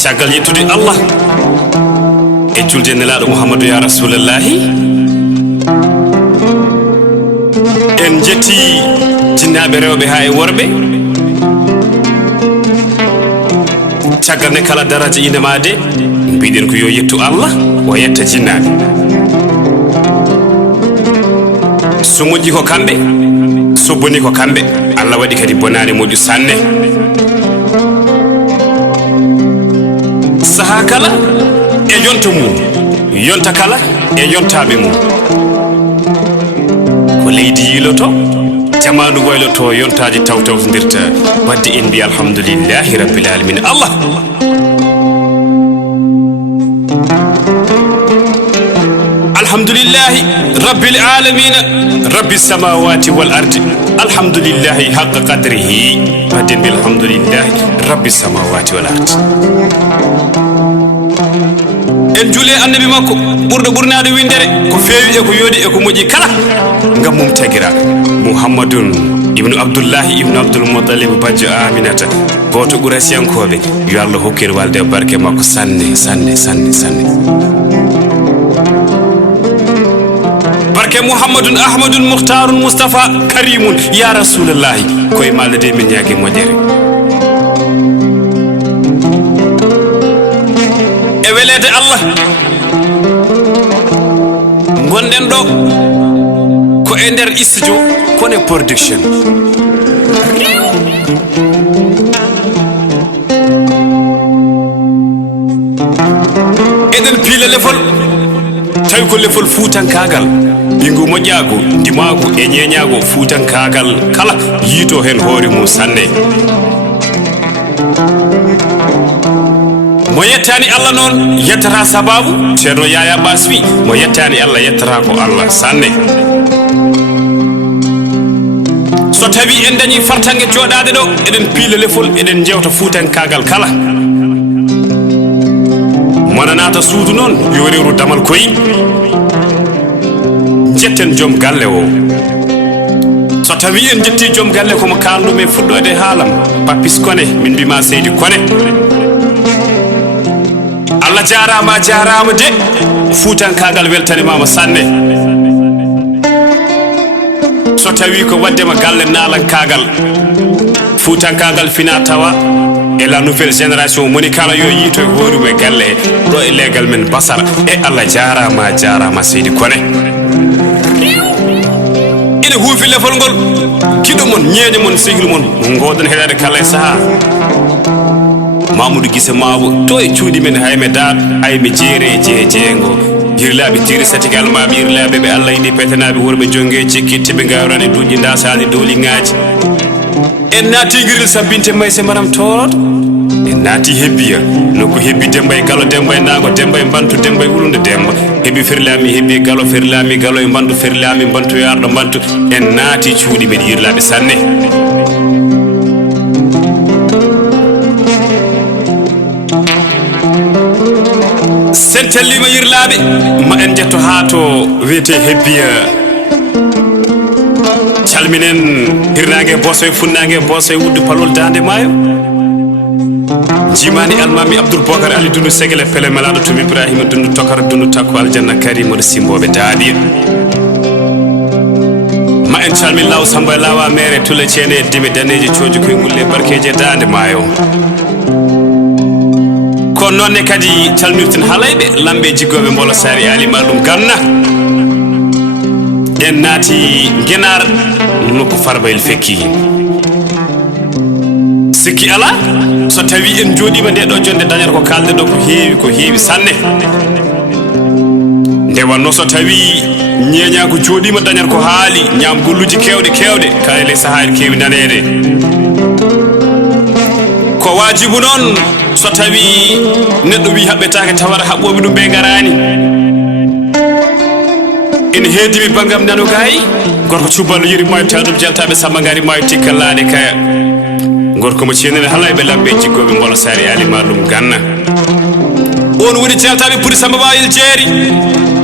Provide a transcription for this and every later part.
caggal yettude Allah e julde nelaɗo Muhammadu ya rasulullahi en jetti jinnaɓe rewɓe ha e worɓe caggal ne kala daraja indema de mbiɗen ko yo yettu Allah o yetta jinnaɓe so moƴƴi ko kamɓe so boni ko kamɓe Allah waɗi kadi bonani moƴƴu sanne saha kala e yonta mum yonta kala e yontaɓe mum ko leydi yiloto jamanu wayloto yontaji tawtawtodirta wadde en mbi alhamdulillahi rabbil alamin Allah alhamdulillahi rabbil alamin rabbis samawati wal ardi alhamdulillahi haqqa qadrihi wadde en mbi alhamdulillahi rabbis samawati wal ardi en juule annabi makko ɓurɗo ɓurnade windere ko feewi e ko yoodi e ko moƴƴi kala ngam mum tagira muhammadun ibnu abdoullahi ibnu abdoul moutalib bajjo aminata goto ɓurasiyankoɓe yo Allah hokkir walde e barke makko sanne sanne sanne sanne barke muhammadun ahmadun muhtarun moustapha karimun ya rasulullahi koye malle de min ñaagui moƴƴere e welede Allah gonɗen ɗo ko e nder studio kone production eɗen piila lefol tawi ko lefol fuutankagal ɓingu moƴƴago ndimago e ñeñago fuutankagal kala yiito hen hoore mum sanne mo yettani Allah noon yettata sababu ceerno Yaya Bass wi mo yettani Allah yettata ko Allah sanne so tawi en dañi fartangue joɗade ɗo eɗen piila lefol eɗen jewta fuutankagal kala mona nata suudu noon yo rewru damal koyi jetten joom galle o so tawi en jetti joom galle komo kaldume fuɗɗode haalam Papis Koné min mbima Seydi Koné Allah jarama jarama de fuutankagal weltanimama sanne so tawi ko waddema galle nalankagal fuutankagal fina tawa e la nouvelle génération moni kala yo yiito e hooruma e galle ɗo e legal men Basara e Allah jarama jarama Seydi Koné ina huufi lefol ngol kiɗo mon ñeeño mon sehil mon goɗon heɗade kala e saaha Mamoudou Guissé Mawo to e cuuɗi men hayme dar ayme jeere jeejeengo yirlaaɓe jiri satigal maɓe yirlaaɓe ɓe Allah yiɗi petanaɓe worɓe jongue cikkitte ɓe gawrani duuƴi dasani dowliŋaji en naati giril sabbinte mayse maram toroto en naati hebbiya nokku hebbi Demba e Gallo Demba e Nago Demba e Bantu Demba e Wulunde Demba heeɓi Ferlami heeɓi Gallo Ferlami Gallo e Bantu Ferlami Bantu yarɗo Bantu en naati cuuɗi men yirlaaɓe sanne sen tellima yirlaaɓe ma en jetto ha to wiyete hebbiya calminen hirnangue boso e funnangue boso e wuddu palol dande maayo jimani almami Abdoul Bocar Ali Dundu Segele Pele Melaɗo Tum Ibrahima Dundu Tokara Dundu Takko Aljanna Karimoɗo simboɓe daadiya ma en calmin law Samba Lawa mere Tule Ceene e Dime daneji cooji koye ngulle barkeje dande maayo ko nonne kadi calmirten haalayɓe lamɓe jiggoɓe Mbolo Sari alima ɗum ganna en naati Guenar nokku Farbayel fekki sikki ala so tawi en jooɗima nde ɗo jonde dañata ko kalde ɗo ko heewi sanne nde wanno so tawi ñeeña ko jooɗima dañata ko haali ñam golluji kewɗe kewɗe kayele sahari kewi nanede ko wajibu noon so tawi neɗɗo wi haɓɓetake tawata haɓɓoɓe ɗum ɓe garani ene heedimi bangam nano gayi gorko cuballo yiri moy tawdum jaltaɓe samba ngari moy tikkallade kaya gorko mo cenene halayɓe lamɓe jiggoɓe mbolo sari ali malum ganna on woni jaltaɓe pour samba mayel jeeri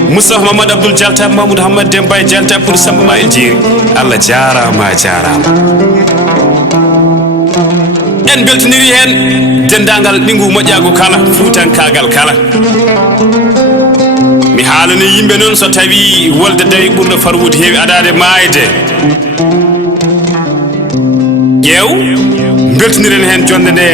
Moustapha Mamadou Abdoul Jaltaɓe Mamadou Hamad Demba jaltaɓe pour samba mayel jeeri Allah jarama jarama en beltoniri hen dendagal ɗingu moƴƴago kala fuutankagal kala mi haalani yimɓe noon so tawi wolde dawi ɓurɗo farwude heewi adade maayde ƴeew beltoniren hen jonde nde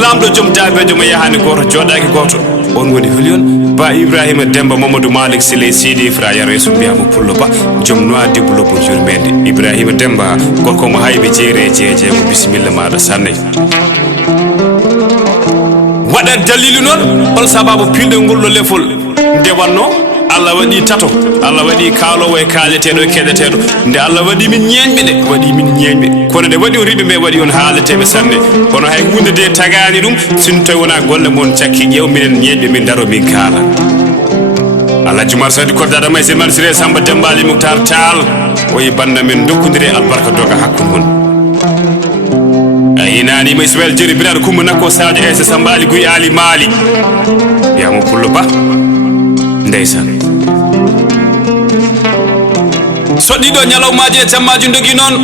lamɗo joom daabejo mo yahani goto joɗaki goto on woni holion ba Ibrahima Demba Mamadou Malick Sile Sidi Fra Yaresu mbiyamo Pullo Ba joom noa développeur yurmede Ibrahima Demba gorko mo hayɓe jeere jeeje mo bisimilla maɗa sanne waɗat dalilu noon hol sababu pilɗe ngolɗo lefol nde wanno Allah waɗi tato Allah waɗi kaalowo e kaaleteɗo e keɗeteɗo nde Allah waɗi min ñeeñɓe ɗe waɗi min ñeeñɓe kono nde waɗi on riɓe ɓe waɗi on haaleteɓe sanne kono hay hunde de tagani ɗum sino tawi wona golle moon cakki ƴeew minen ñeeñɓe min daro min kaala Allah jumar sadi koddada may sen mansire Samba Dembali Moutar Tall o yi banda men dokkodire albarka doga hakkude mon ayinani may Ismaël Jeri Biraɗo Kumba Nakko Sadio Ese Samba Ali Guy Ali Mali yamo Pullo Ba ndeysan soɗɗiɗo ñalawmaji e jammaji dogi noon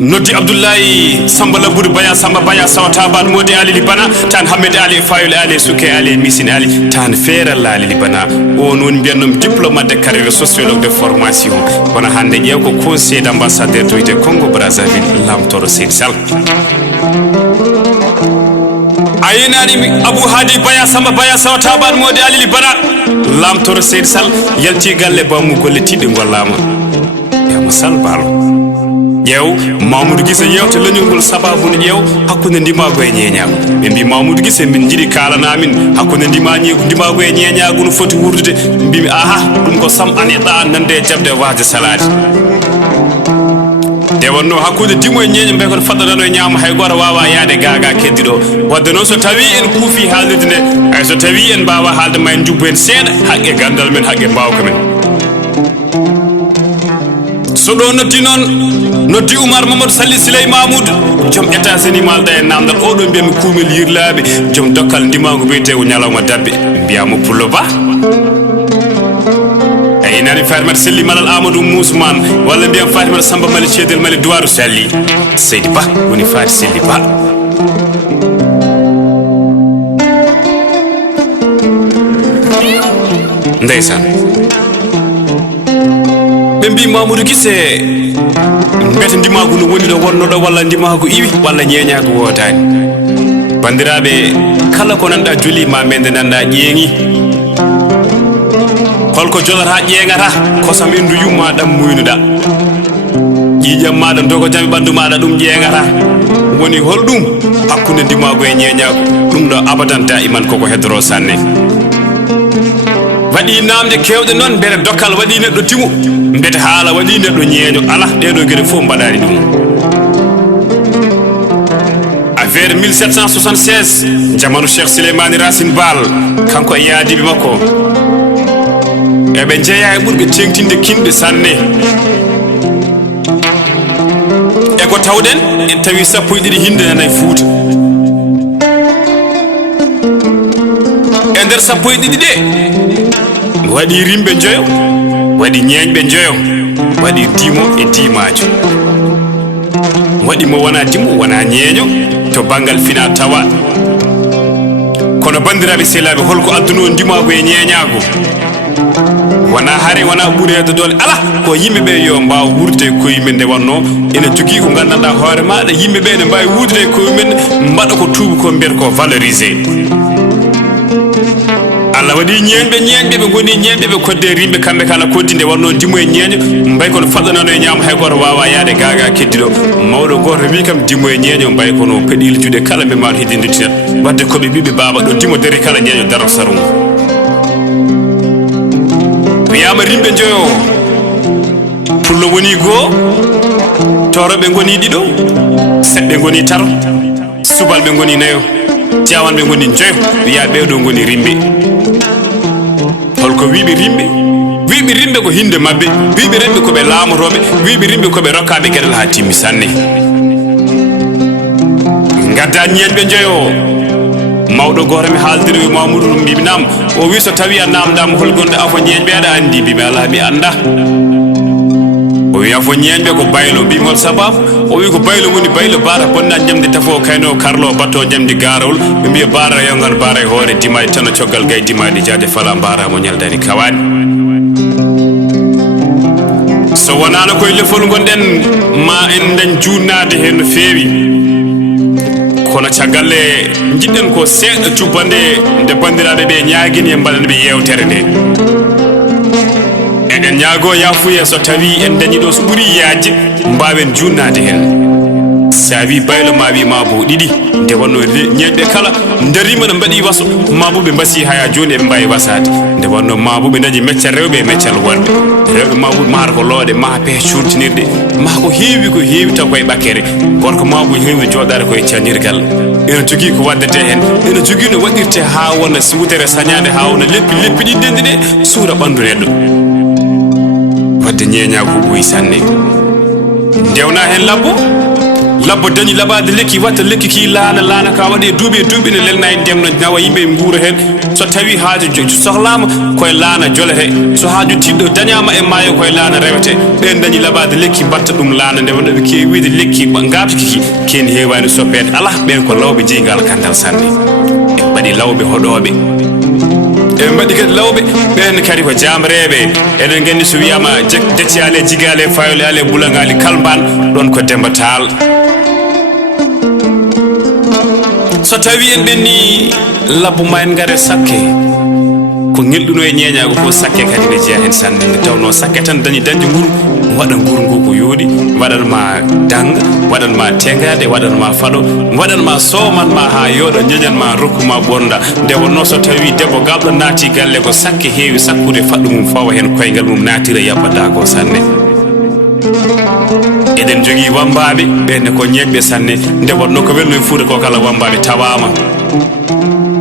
noddi Abdoulaye Samba Labouri Baya Samba Baya sawata ban modi Ali Libana tan Hammed Ali Fayul Ali Souké Ali Missine Ali tan Feralla Ali Libana on woni mbiyannom diplôme de carrière sociologue de formation kono hande ƴeew ko conseiller d'ambassadeur to wiyete Congo Brazzaville lamtoro Seydi Sall ayinani Abou Hadi Baya Samba Baya sawata ban modi Ali Libana lamtoro Seydi Sall yalti galle bammu golle tiɗɗe gollama yamo Sall baalo ƴeew Mamadou Guissé yewte leñol ngol sababu ne ƴeew hakkude ndimago e ñeeñago ɓe mbi Mamadou Guissé min jiiɗi kalanamin hakkude ndimago e ñeeñago no foti wurdude mbimi aha ɗum ko sam aneɗa nande e jabde wasde salade nde wonno hakkude dimo e ñeeño mbay kono faɗɗoɗano e ñaama hay goto wawa yaade gaga keddiɗo wadde noon so tawi en kuufi haalirde nde ay so tawi en mbawa haalde ma en jubbo en seeɗa haqqe gandal men haqqe mbawka men so ɗo noddi noon noddi Oumar Mamadou Salli Siley Mamoudou joom États-Unis malda e namdal oɗo mbiyami kuumel yirlaɓe joom dokkal ndimago wiyete ko ñalawma dabbe mbiyamo Pullo Ba eyi nani Fatimata Selli Malal Amadou Mousmane walla mbiyam Fatimata Samba Mali Cedel Mali Douarou Salli Seydi Ba woni Fati Selli Ba ndeysan ɓe mbi Mamadou Guissé mbete ndimagu no woni ɗo wonnoɗo walla ndimagu iwi walla ñeeñagu wodani bandiraɓe kala ko nanɗa joli ma mende nanɗa ƴeeŋi holko jolata ƴeeŋata kosam endu yumma ɗam muynuɗa ƴiƴam maɗa dogo jami ɓandu maɗa ɗum ƴeeŋata woni holɗum hakkude ndimagu e ñeeñagu ɗum ɗo abadan da iman koko heddoro sanne waɗi namde kewɗe noon mbete dokkal waɗi neɗɗo timu mbete haala waɗi neɗɗo ñeeño ala ɗeɗo gueɗe fof mbaɗani ɗum affaire 1776 jamanu Cheikh Souleymane Racine Bal kanko e yaadiɓe makko eɓe jeeya e ɓurɓe tengtinde kinɓe sanne eko tawɗen en tawi 12 hinde nana e Fouta e nder 12 ɗe waɗi rimɓe joyo waɗi ñeeñɓe joyo waɗi dimo e dimajo waɗi mo wona dimo wona ñeeño to bangal fina tawa kono bandiraɓe sehlaɓe holko adduno ndimago e ñeeñago wona haare wona ɓuurede dole ala ko yimɓeɓe yo mbaw wurde koyemen nde wanno ene jogui ko gandanɗa hoore maɗa yimɓeɓe ne mbawi wurde koyemen mbaɗa ko tuuba ko mbiyata ko valorisé Allah waɗi ñeeñɓe ɓe goni ñeeñɓe ɓe kodde rimɓe kamɓe kala koddi nde wanno dimo e ñeeño mbay kono faɗɗanano e ñaama hay goto wawa yaade gaga keddiɗo mawɗo goto wi kam dimo e ñeeño mbay kono peɗili juuɗe kala ɓe maɗo hidde duttinat wadde koɓe ɓiɓe baba ɗo dimo dari kala ñeeño daro sarum wiyama rimɓe joyo Pullo woni goo toroɓe goni ɗiɗo seɗɗe goni taro subalɓe goni nayo Tiawanɓe goni joyo wiya ɓeɗo goni rimɓe holko wiɓe rimɓe wiɓe rimɓe ko hinde mabɓe wiɓe rimɓe koɓe laamotoɓe wiɓe rimɓe koɓe rokkaɓe gueɗel ha timmi sanne gadda ñeñɓe jeeyo mawɗo goto mi haaldiri wi Mamadou mbimi nam o wi so tawi a namdama holgonde afo ñeñɓe aɗa andi mbimi ala mi anda o wi afo ñeñɓe ko baylo mbimi hol sababu o wi ko baylo woni baylo baara bonna jamde tafo kayno karlo batto jamde garawol ɓe mbiya baara yongan baara e hoore dimadi tan o coggal gay dimadi jaade fala mbaramo ñaldani kawani so wonano koye lefol gonɗen ma en dañ junnade hen no feewi kono cagalle jiɗɗen ko seeɗa cubbande nde bandiraɓe ɓe ñaguini e mbaɗana ɓe yewtere nde eɗen ñaago yafuya so tawi en dañi ɗo so ɓuuri yajde mbawen junnade hen sa wi baylo ma wi ma bo ɗiɗi nde wonno ñeƴɓe kala darima no mbaɗi waso ma bo ɓe mbasi haya joni eɓe mbawi wasade nde wonno ma bo ɓe dañi meccal rewɓe e meccal worɓe rewɓe ma bo maata ko looɗe maape curtinirɗe ma ko heewi taw koye ɓakkere gorko ma bo heewi joɗade koye cañirgal ene jogui ko waddete hen ene jogui no waɗirte ha wona suudere sañade ha wona leppi ɗi ndendi ɗe suura ɓandu neɗɗo wadde ñeeña ko ɓooyi sanne ndewna hen labbo dañi laɓade lekki watta lekki ki laana ka waɗe duuɓi ne lelna e ndemno nawa yimɓe guura hen so tawi haaju sohlama koye laana jolete so haaju tiɗɗo dañama e maayo koye laana rewete ɓen dañi laɓade lekki batta ɗum laana nde wonɗo ɓe kewi wiide lekki gabtiki keni hewani soppede ala ɓen ko lawɓe jeygal kandal sanne ɓe mbaɗi lawɓe hoɗoɓe eɓe mbaɗi kadi lawɓe ɓen kadi ko jamreɓe eɗen gandi so wiyama decci ale jigale fayole ale bulagali kalban ɗon ko Demba Tall so tawi en ɓenni labbo ma en gaare sakke ko ñelɗuno e ñeeñago fof sakke kadi ne jeeya hen sanne nde tawno sakke tan dañi dañde nguru waɗa nguru ngu ko yooɗi waɗanma danga waɗanma tengade waɗanma faɗo waɗanma somanma ha yooɗa ñeñanma rokkuma bonda nde wonno so tawi debbo galɗo naati galle ko sakke heewi sakkude faɗɗu mum fawa hen koyngal mum naatira yaɓɓadago sanne eɗen jogui wambaɓe ɓenne ko ñeɓɓe sanne nde wonno ko welno e Fuuta ko kala wambaɓe tawama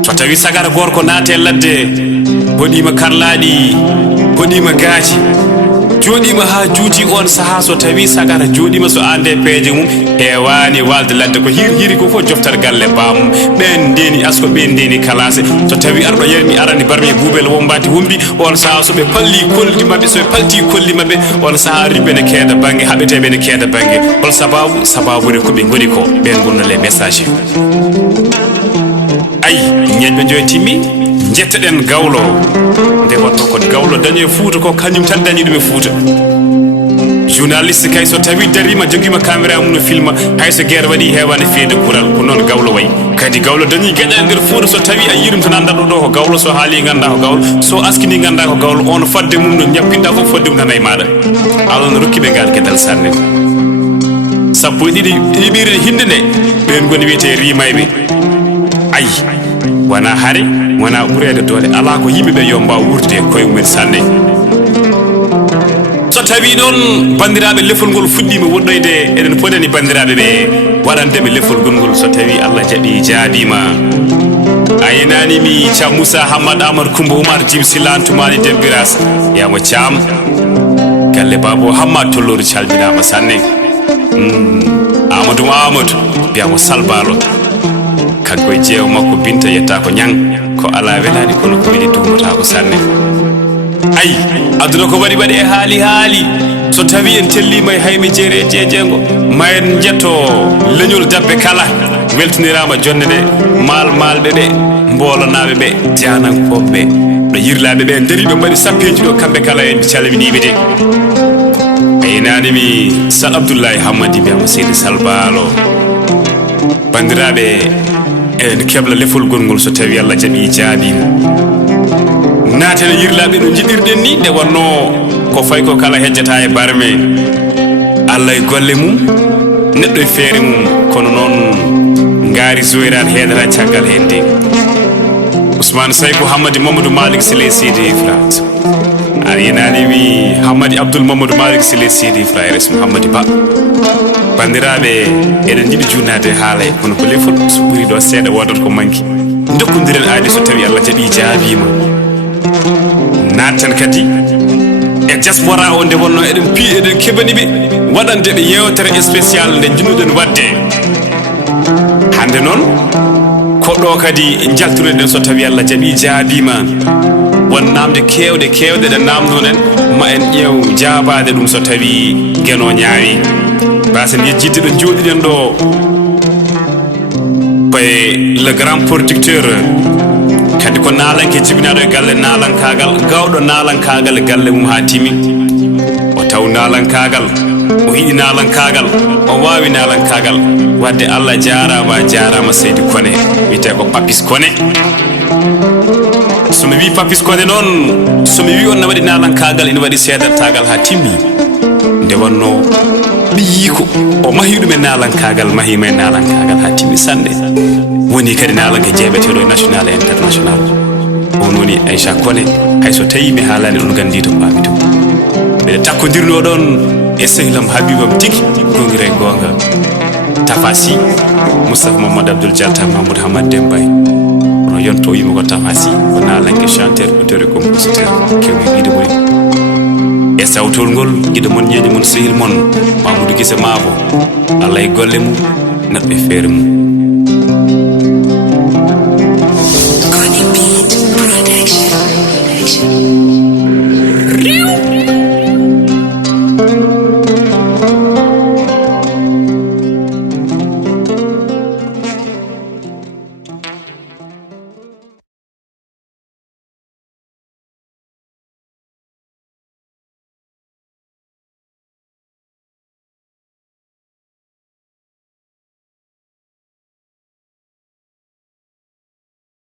so tawi sagata gorko naate ladde hoɗima karlaɗi hoɗima gaaji joɗima ha juuti on saaha so tawi sagata joɗima so ande peeje mum hewani walde ladde ko hiri ko fof joftat galle bamum ɓen ndeni asko ɓen ndeni kalase so tawi arɗo yermi arani barmi buubel wombati wumbi on saaha soɓe palli kolli mabɓe soɓe palti kolli mabɓe on saaha rimɓe ne keeda banggue haɓeteɓe ne keeda banggue hol sababude koɓe goni ko ɓen gonnole message ayi ñeñɓe joyi timmi jetteɗen gawlo nde wonno ko gawlo dañi e Fuuta ko kañum tan dañi ɗum e Fuuta journaliste kay so tawi darima joguima caméra mum no filma hayso guerre waɗi hewani feede kural ko noon gawlo wayi kadi gawlo dañi gueɗel nder Fuuta so tawi a yirum tan andat ɗo ko gawlo so haali ganda ko gawlo so askini ganda ko gawlo on fadde mum no ñappinɗa fof fadde mum tan e maɗa Allah no rokkiɓe ngal gueɗal sanne sappo e ɗiɗi ɗiɓirde hinde nde ɓen goni wiyete rimayɓe ayi wona haare wona ɓurede doole ala ko yimɓeɓe yo mbaw wurdude e koye mumen sanne so tawi ɗon bandiraɓe lefol ngol fuɗɗima woɗɗoyde eɗen poɗani bandiraɓe ɓe waɗandeɓe lefol ngol so tawi Allah jaaɓi jaabima ayinanimi Thiam Moussa Hamad Amadou Coumba Oumar Djim Sylla tumani Dembiras yamo Thiam galle babo Hammad Tollodo calminama sanne Amadou mbiyamo Salbalo kanko e jeewo makko Binta yetta ko ñang ko ala welani kono ko weli dumata ko sanne ayi aduna ko waɗi e haali so tawi en tellima e hayme jeere e jeejengo ma en jetto leñol dabbe kala weltinirama jonde ɗe malɓe ɓe mbolanaɓe ɓe janankoɓe ɓe ɗo yirlaɓe ɓe dariɓe mbaɗi sappeji ɗo kamɓe kala en ɓe calminiɓe de ayinanimi Sal Abdoullahi Hammadi mbiyama seydi Salbalo bandiraɓe eɗen kebla lefol gongol so tawi Allah jaaɓi jaabima naten yirlaɓe no jiɗirɗen ni nde wonno ko fayi ko kala hejjata e barme Allah e golle mum neɗɗo e feere mum kono noon ngaari zoyrade heedata caggal hen de Ousmane Saykou Hammadi Mamadou Malick Sile Sidi Fra aɗa yinani wi Hammadi Abdoul Mamadou Malick Sile Sidi Fra res Hammadi Ba bandiraɓe eɗen jiiɗi junnade haala e kono ko lefol so ɓuuri ɗo seeɗa wodat ko manki dokkodiren aadi so tawi Allah jaaɓi jaabima natten kadi e diaspora o nde wonno eɗen pii eɗen keɓani ɓe waɗande ɓe yewtere spécial nde jinnuɗen wadde hande noon koɗɗo kadi jaltureɗen so tawi Allah jaaɓi jaabima won namde kewɗe ɗe namdoɗen ma en ƴeew jaabade ɗum so tawi gueno ñaawi basen yejjidde ɗo jooɗiɗen ɗo koye le grand producteur kadi ko nalanke jibinaɗo e galle nalankagal gawɗo nalankagal e galle mum ha timi o taw nalankagal o yiɗi nalankagal o wawi nalankagal wadde Allah jarama Seydi Kone wiyete ko Papis Kone somi wi Papis Kone noon somi wi on ne waɗi nalankagal ina waɗi seedantagal ha timmi nde wonno ɓiyiko o mahi ɗum e nalankagal mahima e nalankagal ha timmi sande woni kadi nalanka jeeɓeteɗo e national e international on woni Aisha Kone hayso tawi mi haalani on gandi to paami to mbeɗe takkodirno ɗon e sehlam habibam tigi gongira e gonga Tafasi Moustapha Mamadou Abdoul Dialta Mamoudou Hamad Dembay ono yonto yimo ko Tafasi ko nalanke chanteur auteur et compositeur kewmi wiide moy e sawtol ngol guiɗo mon ñeeño mon sehil mon Mamoudou Gise Mabo Allah e golle mum neɗɗo e feere mum